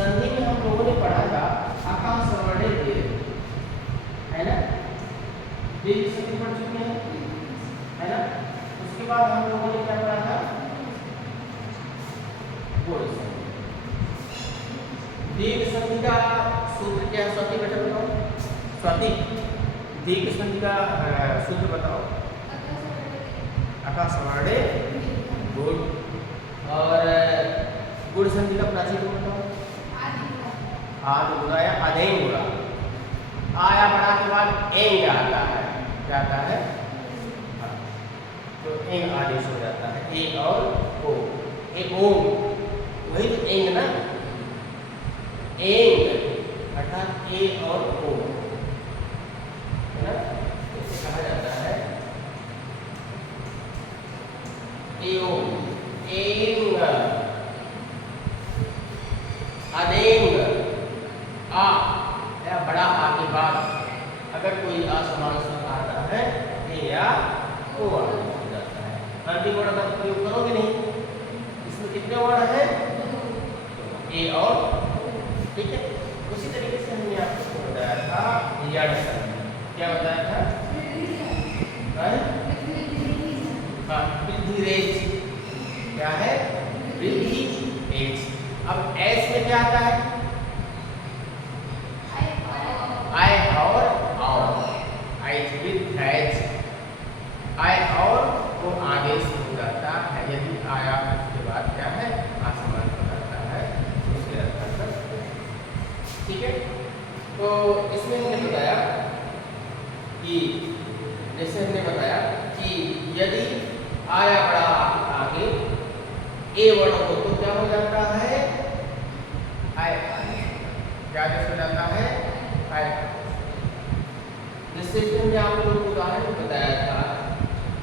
संधि में हम लोगों ने पढ़ा था आकाश वर्णे दीर्घ, है ना, दीर्घ संधि पढ़ चुके हैं, है ना। उसके बाद हम लोगों ने क्या पढ़ा था, गुण संधि। दीर्घ संधि का सूत्र क्या है, स्वाति बेटा बताओ, स्वाति दीर्घ संधि का सूत्र बताओ। आकाश वर्णे गुण, और गुण संधि का प्राचीन रूप बताओ, आदि गुणा या अधेन गुणा। आया बड़ा के बाद एंग आता है, क्या आता है, तो एंग आदेश हो जाता है, ए और ओ, ए ओम, वही तो एंग ना, एंग अर्थात ए और ओ, है ना। इसे कहा जाता है एओम, एंग, अदेंग, आ या बड़ा आ के बाद अगर कोई असमान स्वर आता है, ए या ओ हो जाता है। अंतिम वर्ड का प्रयोग करोगे नहीं, इसमें कितने वर्ड हैं, ए और, ठीक है। उसी तरीके से हमने आपको बताया था यड़ संधि, क्या बताया था, हाँ वृद्धि रेच, क्या है, वृद्धि रेच। अब एस में क्या आता है, आई और आओ, आई विद एच, आई और वो आदेश हो जाता है, यदि आया उसके बाद क्या है, आसमान हो जाता है, उसके अंतर्गत, ठीक है। तो इसमें हमने बताया कि, जैसे हमने बताया कि यदि आया बड़ा आगे ए वर्ण हो तो क्या हो जाता है, आय, क्या हो जाता है, आय। जैसे हमने आप लोगों को उदाहरण बताया था,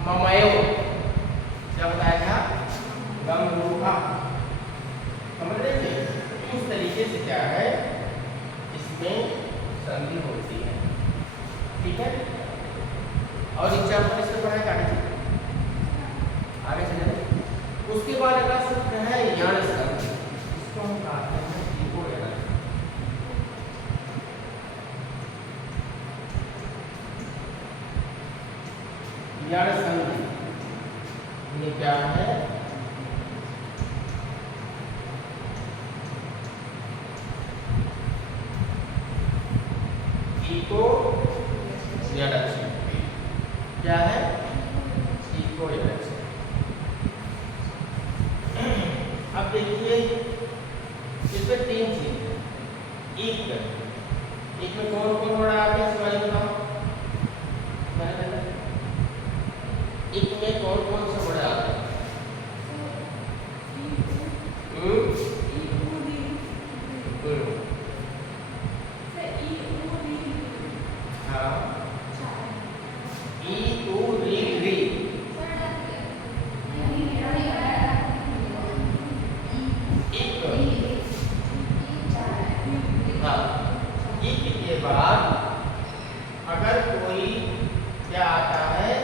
ममयो, क्या बताया था, गम रूपा, समझ रहे थे। इस तरीके से क्या है, इसमें संधि होती है, ठीक है। और इच्छा पर इससे पढ़ाएगा आगे चले। उसके बाद अगला सूत्र है यण संधि, इसको हम कहते हैं त्रिकोण यण। यण संधि ये क्या है, इको यण, क्या है, इको यण। अब देखिए इसमें तीन चीज है, एक में कौन कौन वर्ड आते हैं, समझ बताओ, एक में कौन कौन सा वर्ड आता है, हाँ, ई टू री री, के बाद अगर कोई क्या आता है,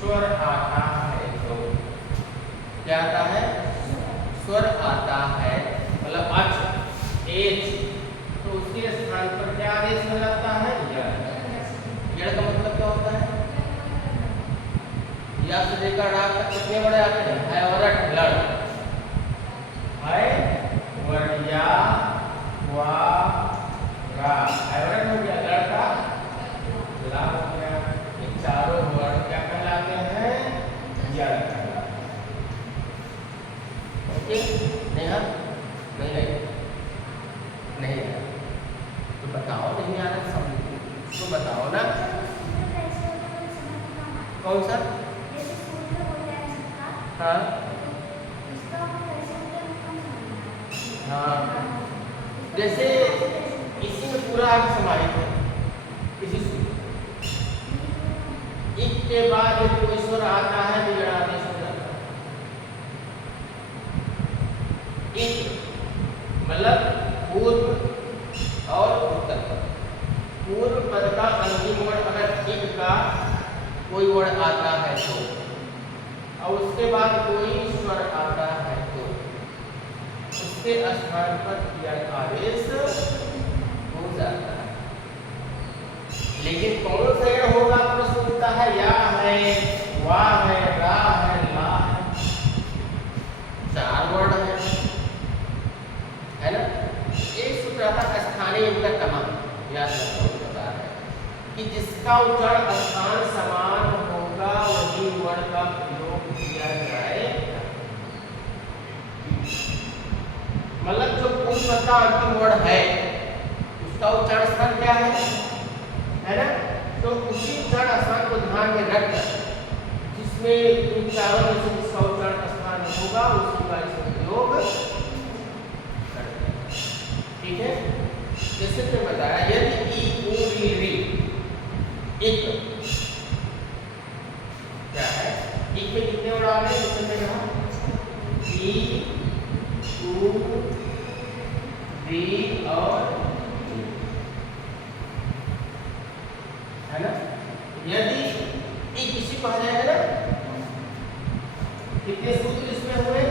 स्वर आता है, तो क्या आता है, स्वर आता है, मतलब अच, एच, तो उसके स्थान पर क्या आदेश हो जाता है, यड़। यड़ का मतलब क्या होता है, या से लेकर रात तक कितने बड़े आते हैं, है और लड़, है वर्या वा रा, एवरेट हो गया, लड़का ला हो गया, ये चारों वर्ड क्या कहलाते हैं, यड़ कहलाते हैं। ओके, नहीं है, नहीं है, नहीं है, तो बताओ, नहीं आ रहा समझ तो बताओ ना, कौन सा, हाँ हाँ, जैसे इसी में पूरा अर्थ समाहित है, इसी सूत्र, एक के बाद यदि कोई स्वर आता है तो यड़ आदेश हो जाता है। एक मतलब पूर्व और उत्तर, पूर्व पद का अंतिम वर्ड अगर एक का कोई वर्ड आता है तो, और उसके बाद कोई स्वर आता है तो, उस उसके स्थान पर यह आदेश हो जाता है। लेकिन कौन सा यण होगा प्रश्न उठता है, या है, वा है, रा है, ला है, 4 वर्ण है ना। एक सूत्र आता है स्थानीय युक्त क्रमांक, याद रखो बता है कि जिसका उच्चारण स्थान समान होगा वही वर्ण का प्रयोग किया जाएगा। मतलब जो पुष्प का अंतिम वर्ण है उसका उच्चारण स्थान क्या है ना। तो उसी उच्चारण स्थान को ध्यान में रखकर जिसमें इन चारों में से जिसका उच्चारण स्थान होगा उसी का इसमें प्रयोग करते हैं। ठीक है, जैसे मैं बताया यदि ई उ री री एक क्या है, एक में कितने वर्ण आ गए, जैसे मैं कहा ई उ री और है ना। यदि एक इसी को आ जाएगा ना, कितने सूत्र इसमें हुए,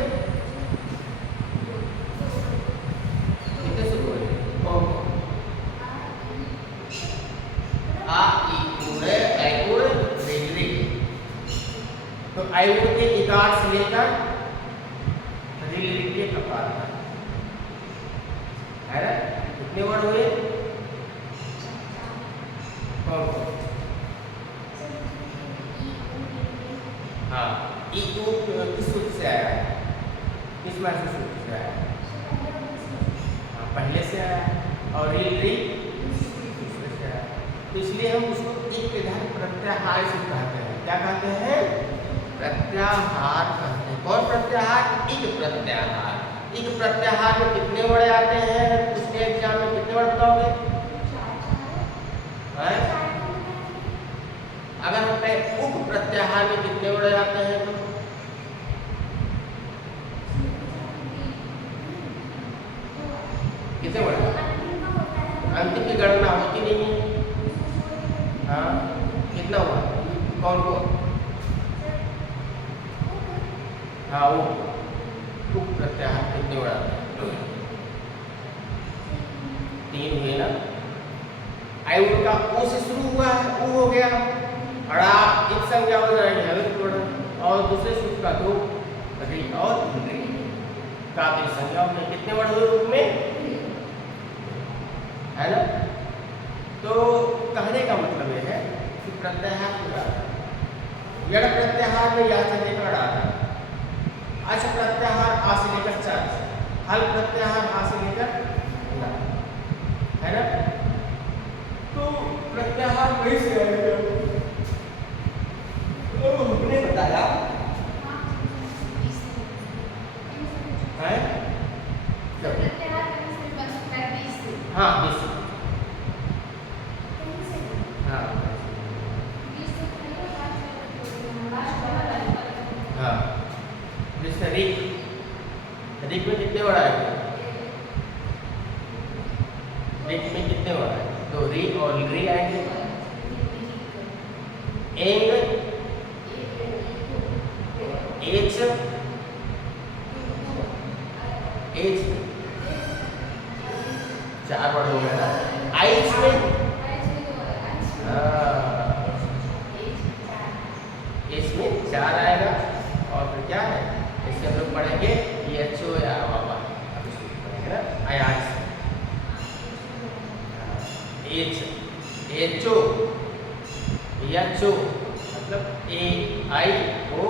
कितने सूत्र हुए, आ ई उड़े आई उड़ रे। तो आई उड़ के इकार से लेकर री के कपाल है ना, कितने वर्ड हुए, हाँ ई को किस सूत्र से आया, किस मार्ग से सूत्र से आया, हाँ पहले से आया, और री दूसरे से आया। तो इसलिए हम उसको एक के घर प्रत्याहार से कहते हैं। क्या कहते हैं, प्रत्याहार कहते हैं। कौन प्रत्याहार, इक प्रत्याहार। इक प्रत्याहार में कितने वर्ड आते हैं, उसके एग्जाम में कितने वर्ड बताओगे, अगर हम कहें उप प्रत्याहार में कितने वर्ड आते हैं, तो कितने वर्ड, अंतिम की गणना होती नहीं है। हाँ कितना हुआ, कौन को, हाँ उप प्रत्याहार कितने वर्ड आते हैं, 3 हुए ना। आई उड़ का ओ से शुरू हुआ है, ऊ हो गया, अड़ा एक संज्ञा हो जाएगी, और दूसरे सूत्र का 2 री और री का 3 संज्ञा में कितने वर्ड हुए रूप में, है ना। तो कहने का मतलब यह है कि प्रत्याहार पूरा यण प्रत्याहार में या से लेकर अड़ा, अच्छा प्रत्याहार आ से लेकर 4, हल प्रत्याहार आ से लेकर ला, है ना। तो प्रत्याहार वही से आएगा, तो हमने बताया है हाँ 20, हाँ हाँ जैसे रिक में कितने वर्ड आएंगे, रिक में कितने वर्ड आएंगे, तो री और री आएंगे। एंग एच एच 4 वर्ड हो गया ना। आइस में इसमें 4 आएगा, और फिर क्या है, इससे हम लोग पढ़ेंगे ये अच्छो या बाबा, अब इसको पढ़ेंगे ना, आयास एच एचो यचो मतलब ए आई ओ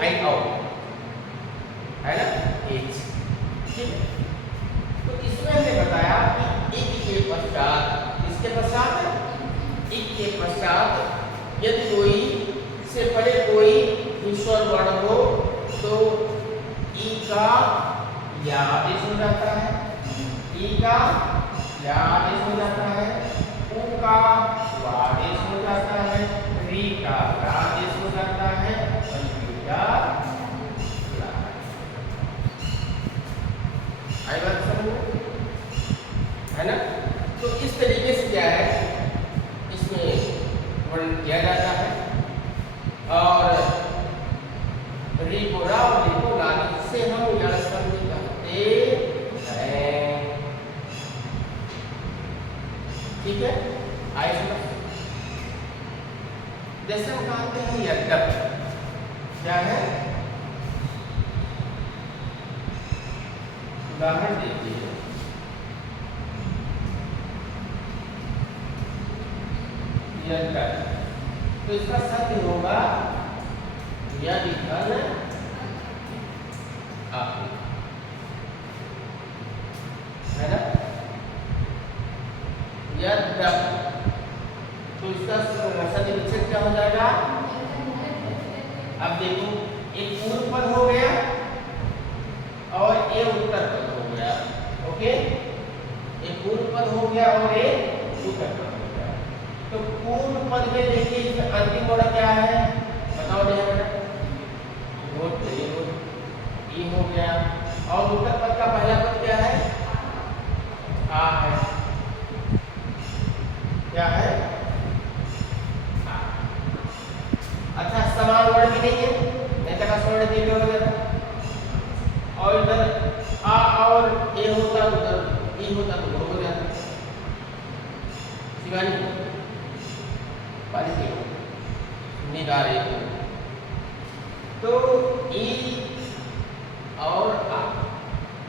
आई ओ, है ना, एच। ठीक है, तो इसमें हमने बताया कि एक के पश्चात, इसके पश्चात एक के पश्चात यदि कोई से पहले कोई ईश्वर वर्ण हो तो ई का या आदेश हो जाता है, ई का या आदेश हो जाता है, उ का वा आदेश हो जाता है, री का रा आदेश हो जाता है, और यू का ला। आई बात समझ में, है ना। तो इस तरीके से क्या है, इसमें वर्णन किया जाता है, और री को रा और री को ला से हम आते हैं यद्यपि। क्या है? उदाहरण देखिए, यद्यपि, तो इसका सत्य होगा यदि धन आपके, है ना? यद्यपि, तो इसका सत्य विच्छेद क्या हो जाएगा? अब देखो, एक पूर्व पद हो गया और एक उत्तर पद हो गया। ओके, एक पूर्व पद हो गया और एक उत्तर पद हो गया। तो पूर्व पद में देखिए इसमें अंतिम वर्ड क्या है, बताओ बेटा। रोट, ई हो गया। और उत्तर पद का पहला पद क्या है? आ है। क्या है? आ। अच्छा, समान वर्ड भी नहीं है, नहीं तो का स्वर्ण दे हो जाता। और इधर आ और ए होता, उधर ई होता तो हो जाता। शिवानी पाली निगारे, तो ई और आ,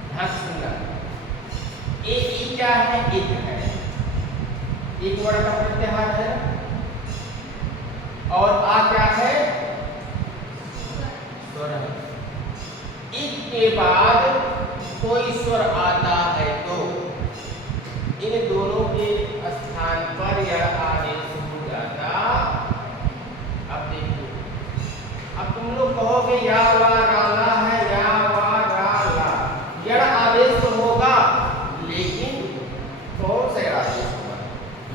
ध्यान सुनना। ए ई क्या है? एक है, एक वर्ड का प्रत्याहार है। और आ क्या है? स्वर है। इत के बाद कोई स्वर आता है तो इन दोनों के स्थान पर यह आदेश हो जाता। अब देखो, अब तुम लोग कहोगे या वा राला है, या वा राला, यह आदेश तो होगा, लेकिन कौन सा आदेश होगा?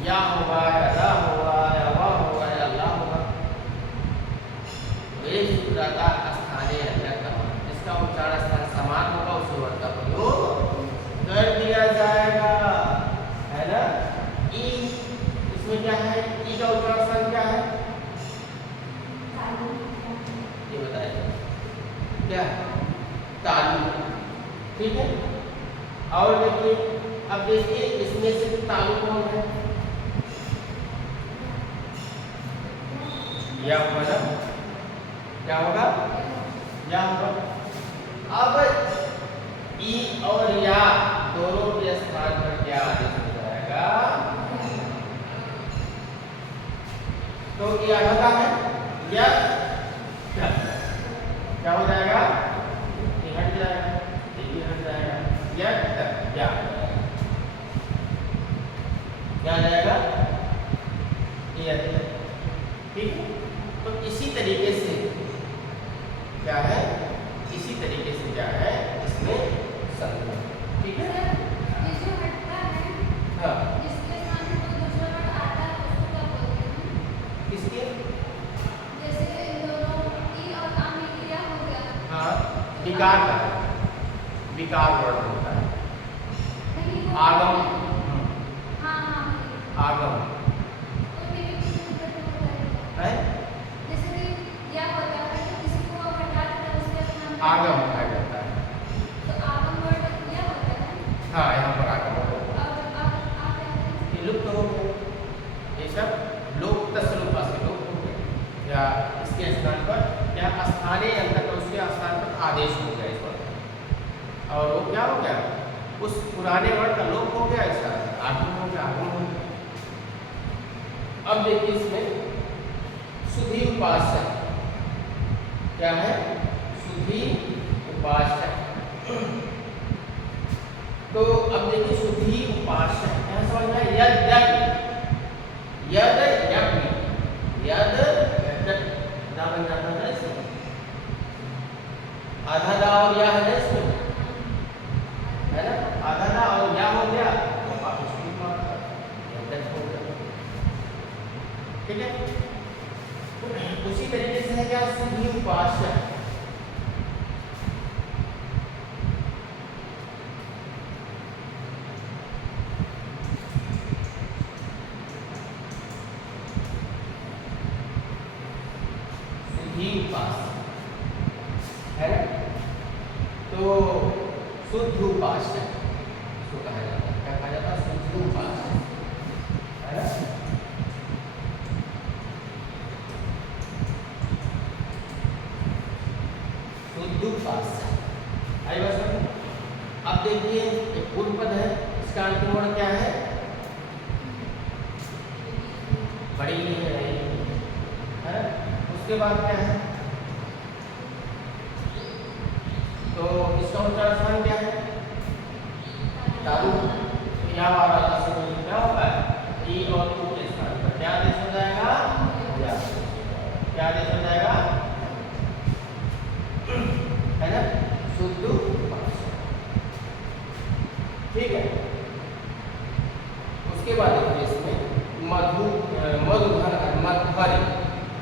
या होगा, या ला होगा, या वा होगा, या ला होगा? वे सूत्र का स्थानीय अंतर का, इसका उच्चारण स्थान समान होगा, उस वर्ड का प्रयोग कर दिया जाएगा, है ना? ई, इसमें क्या है? ई का उच्चारण स्थान क्या है? ये बताइए क्या? तालु। ठीक है। और देखिए, अब देखिए इसमें से तालु कौन है? या होगा ना? क्या होगा? या होगा। अब ई और या दोनों के स्थान पर क्या आदेश हो जाएगा? तो ये आधा है या क्या हो जाएगा? ये हट जाएगा, ये भी हट जाएगा, या क्या जाएगा? ये। ठीक है। तो इसी तरीके से क्या है? इसी तरीके से क्या है इसमें संख्या। ठीक है। ये जो हटता है, हाँ, इसके सामने कोई दूसरा वर्ड आता है तो उसको क्या बोलते हैं? किसके? जैसे इन दोनों ई और आ में क्रिया हो गया। हाँ, विकार का, विकार वर्ड होता है। नहीं वो आगम। हाँ हाँ आगम तो मेरे कुछ उत्तर होता है। है, जैसे कि या होता है तो किसी को हटा देता है उसके स्थान पर आगम कहा जाता है। तो आगम वर्ड या होता है। हाँ, यहाँ पर आगम वर्ड और आ क्या है? ये लुप्त हो गए, ये सब लोक तस्लुपा से लुप्त हो गए, या इसके स्थान पर क्या स्थानीय अंतर, उसके स्थान पर आदेश हो गया इस वर्ड। और वो क्या हो गया? उस पुराने वर्ड का लोप हो गया, इसका आगम हो गया, आगम हो गया। अब देखिए इसमें सुधी उपासक क्या है? सुधी उपासक। तो अब देखिए सुधी उपासक क्या समझना है? यद्यपि, यद्यपि, ना बन जाता है इसमें, आधा दा और या है ना इसमें, है ना? आधा दा और या हो गया तो वापस सुधी उपासक हो गया। ठीक है। उसी तरीके से है क्या? सुधी उपासक। सुधी उपासक है ना? तो शुद्ध उपासक उसको कहा जाता है। क्या कहा जाता है? शुद्ध उपासक, है ना? अब देखिए एक पूर्ण पद है, इसका अंतिम वर्ण क्या है? बड़ी है। उसके बाद क्या है? तो इसका उच्चारण स्थान क्या है? तालु। तो यहाँ वाला से क्या होगा? ई और उ के स्थान पर क्या आदेश हो जाएगा? क्या आदेश हो जाएगा? है ना, शुद्ध भाषा। ठीक है। उसके बाद देखिए इसमें मधुभरी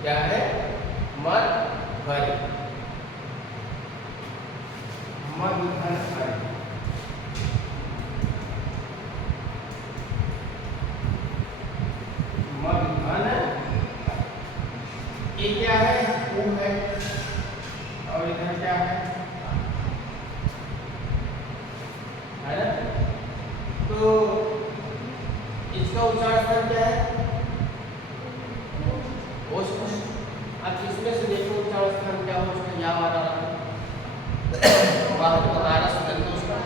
क्या है? मधुभरी, मधुभरी। ये क्या है? ऊ है। और इधर क्या है? है ना? तो इसका उच्चारण स्थान क्या है? अब इसमें से देखो उच्चारण स्थान क्या हो? उसका या वाला बाहर सुगंध उसका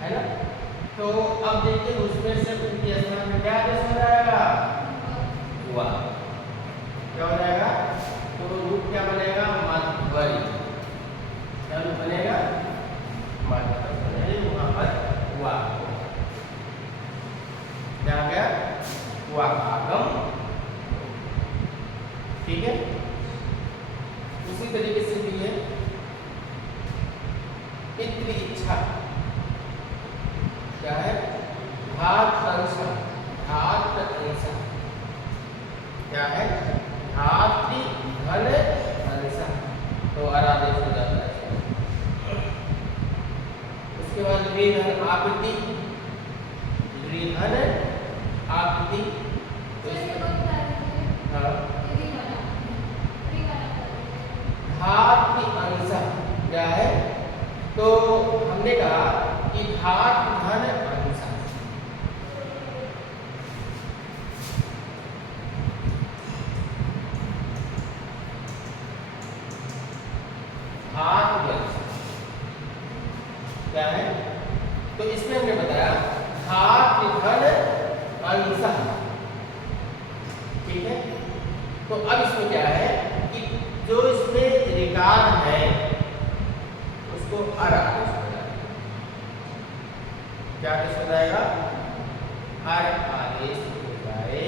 है ना। तो अब देखिए उसमें से तृतीय स्थान में क्या आदेश हो जाएगा? हुआ। क्या हो जाएगा? तो रूप क्या बनेगा? मधुवरी। क्या रूप बनेगा? मधुवरी। वहां पर हुआ क्या आ गया? हुआ आगम। ठीक है। उसी तरीके से भी है पितृ इच्छा क्या है? धात अंश। धात अंश क्या है? धात्री धन अंश। तो आदेश हो जाता है। उसके बाद धन आकृति, धन आकृति। हाँ, धात्री अंश क्या है? तो हमने कहा कि धात धन अंश। धात अंश क्या है? तो इसमें हमने बताया धात धन अंश। ठीक है। तो अब इसमें क्या है कि जो इसमें रिकार है उसको अर आदेश हो जाएगा। क्या आदेश हो जाएगा? अर आदेश हो जाए।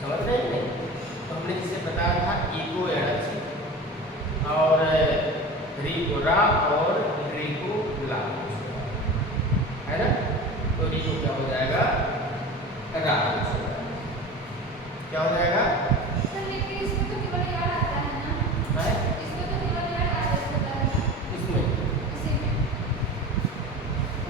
समझ रहे हैं? तो हमने जिसे बताया था ईको एनर्जी और री रा और री को ला, है ना। तो री को क्या हो जाएगा? रा आदेश हो जाएगा। क्या हो जाएगा? सर लेकिन इसमें तो केवल याद आता है ना? है? इसमें तो केवल याद आदेश होता है ना? इसमें इसी में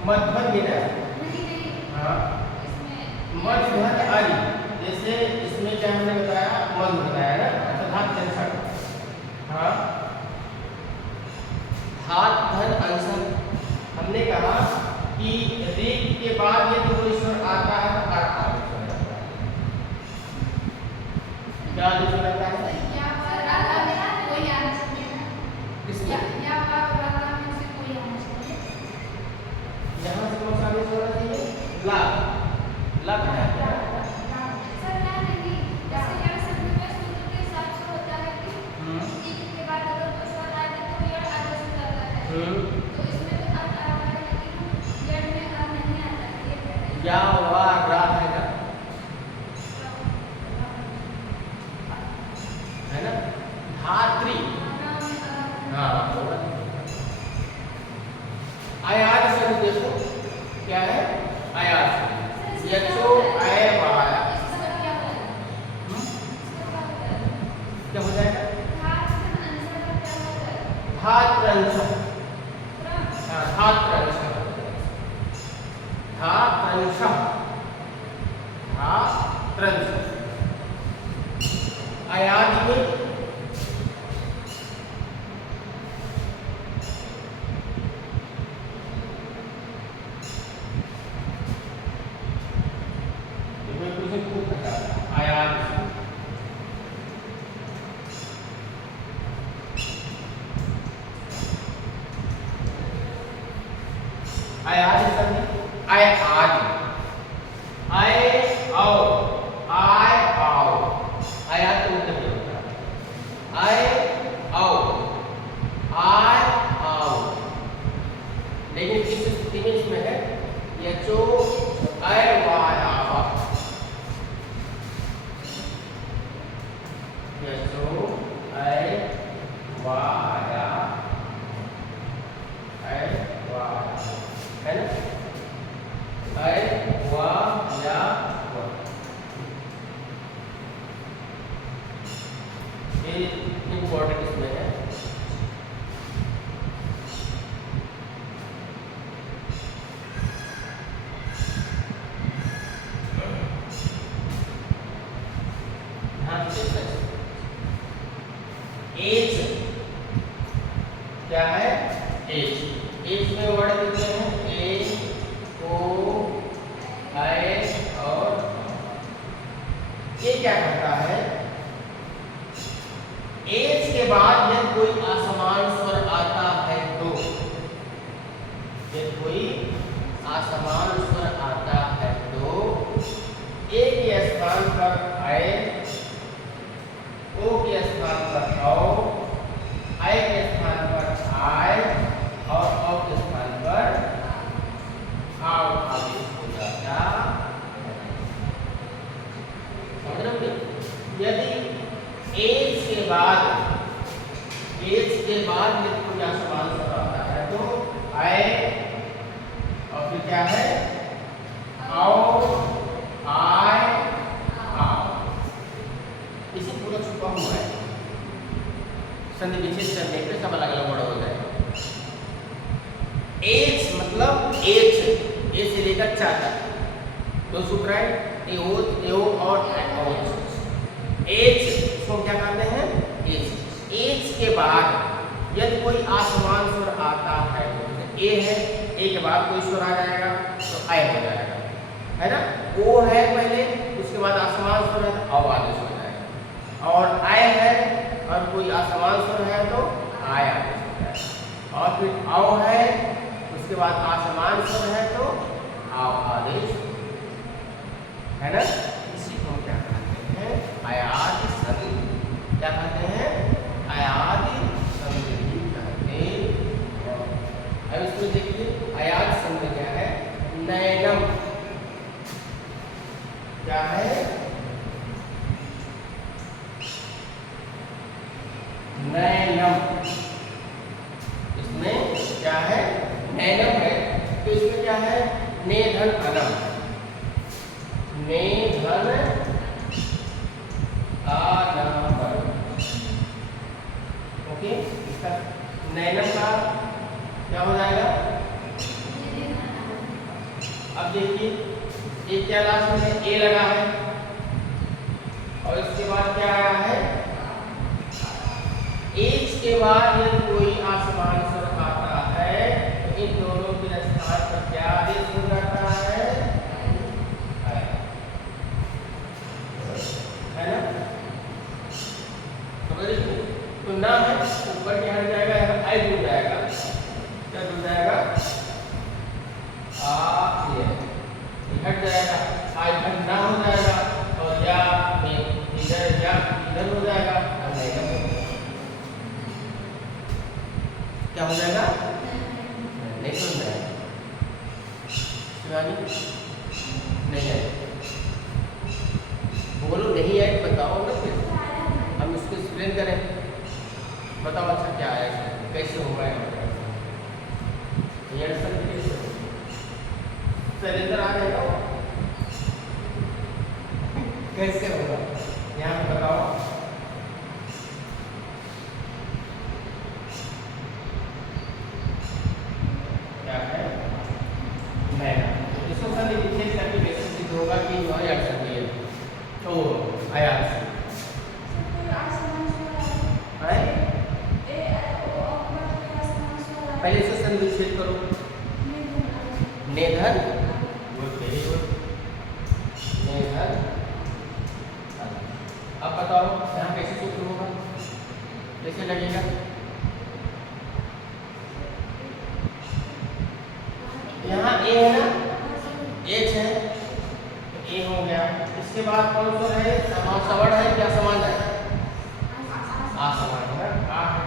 मधुर भी ना? नहीं। हाँ, इसमें मधुर आदि। जैसे इसमें क्या हमने बताया? मधु बताया ना। अच्छा, धात जंसक। हाँ, धात धन अंश। हमने कहा कि ऋग के बाद यदि कोई स्वर आता है तो अर आदेश हो जाता है। क्या आदेश हो जाता है? या पर आला में कोई आना चाहिए ना? किसमें? या पर आला में से कोई आना चाहिए। यहाँ से कौन सा आदेश होना चाहिए? ला। ला है। सर या नहीं, जैसे यार शब्द में सूत्र के हिसाब से होता है कि एक के बाद अगर दो स्वर आए तो यार आदेश हो जाता है। तो इसमें तो अर्थ आता है लेकिन यार में अर्थ नहीं आता है। या वा रा है ना, है ना। धात्री। हाँ, आयात से देखो क्या है? आयात से यचो अय वाया क्या हो जाएगा? धात्रंश। हाँ, धात्रंश। धात्रंश। धात्रंश। आयादि में अयाद संधि, अयाद, आय आओ, आय आओ, अयाद का मतलब ये होता है आय आओ, आय आओ। लेकिन किस स्थिति में इसमें है यचो अय वायावा, यचो अय वाया, अय वाया है ना, अय वाया वा। ये इम्पोर्टेंट इसमें है। एज क्या है, एज, एज में वर्ड देते हैं ए ओ आई और ये क्या करता है, एज के बाद यदि कोई असमान स्वर आता है तो, यदि कोई असमान स्वर आता है तो ए के स्थान पर आए, ओ के स्थान पर आओ, आई के स्थान पर आए और औ के स्थान पर आओ आदेश हो जाता है। समझ रहे हो? यदि एज के बाद यदि कोई असमान स्वर आता है तो आए और फिर क्या है आओ, आए, आओ, इसी पूरा छुपा हुआ है। संधि विच्छेद करने पे सब अलग अलग वर्ड हो जाएगा। एज मतलब एच, ए से लेकर चा तक दो सूत्र है, ए और ओच। एच को क्या कहते हैं, एज। एज के बाद यदि कोई आसमान स्वर आता है, ए है, ए के बाद कोई स्वर आ जाएगा तो आय हो जाएगा, है ना। ओ है पहले, उसके बाद आसमान स्वर है तो औ आदेश हो जाएगा, और आय है और कोई आसमान स्वर है तो आय आदेश हो जाएगा, और फिर औ है उसके बाद आसमान स्वर है तो आओ आदेश, है ना। इसी को क्या कहते हैं, अयाद संधि। क्या कहते हैं, अयाद संधि कहते हैं। अब इसको देखिए, अयाद संधि क्या है, नैनम क्या है, नैनम, इसमें क्या है, नैनम है तो इसमें क्या है, नेधन अनम, नेधन आनम। ओके, इसका नैनम का क्या हो जाएगा। अब देखिए ये क्या लास्ट में ए लगा है और इसके बाद क्या आया है, एज के बाद यदि कोई आसमान स्वर आता है तो इन दोनों के स्थान पर क्या आदेश हो जाता है ना। तो ना है ऊपर क्या हट जाएगा, आई जुड़ जाएगा, क्या जुड़ जाएगा, ये हट जाएगा, आई हट ना हो जाएगा और या इधर हो जाएगा और नहीं हो जाएगा। क्या हो जाएगा, नहीं हो जाएगा, नहीं है, बोलो नहीं है, बताओ ना, फिर हम इसको एक्सप्लेन करें, बताओ अच्छा क्या है, कैसे होगा, सरेंद्र आ गए हो, कैसे होगा यहाँ पे बताओ। क्या है, नैना, इसको संधि विच्छेद करके वैसे सिद्ध होगा कि वह अड़ सकती है तो अयाद से पहले इसको संधि विच्छेद करो, नेधन, वेरी गुड, नेधन। अब बताओ यहाँ कैसे सूत्र होगा, कैसे लगेगा, यहाँ ए है ना, एच है, तो ए हो गया। इसके बाद कौन सा है, सवर्ण है क्या समान है, आ समान है ना, आ है।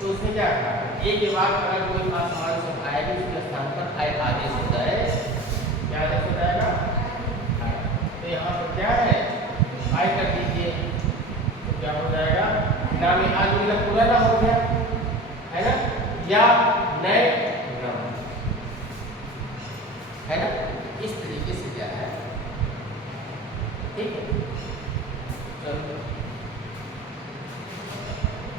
तो उसमें क्या कहा, ए के बाद अगर कोई असमान शब्द आएगा उसके स्थान पर आय आदेश होता है, क्या आदेश होता है ना, तो यहाँ पर क्या है, आय कर दीजिए, तो क्या हो जाएगा, नाम आदमी का पूरा नाम हो गया है ना, या नए नाम है ना, इस तरीके से क्या है, ठीक है। चलो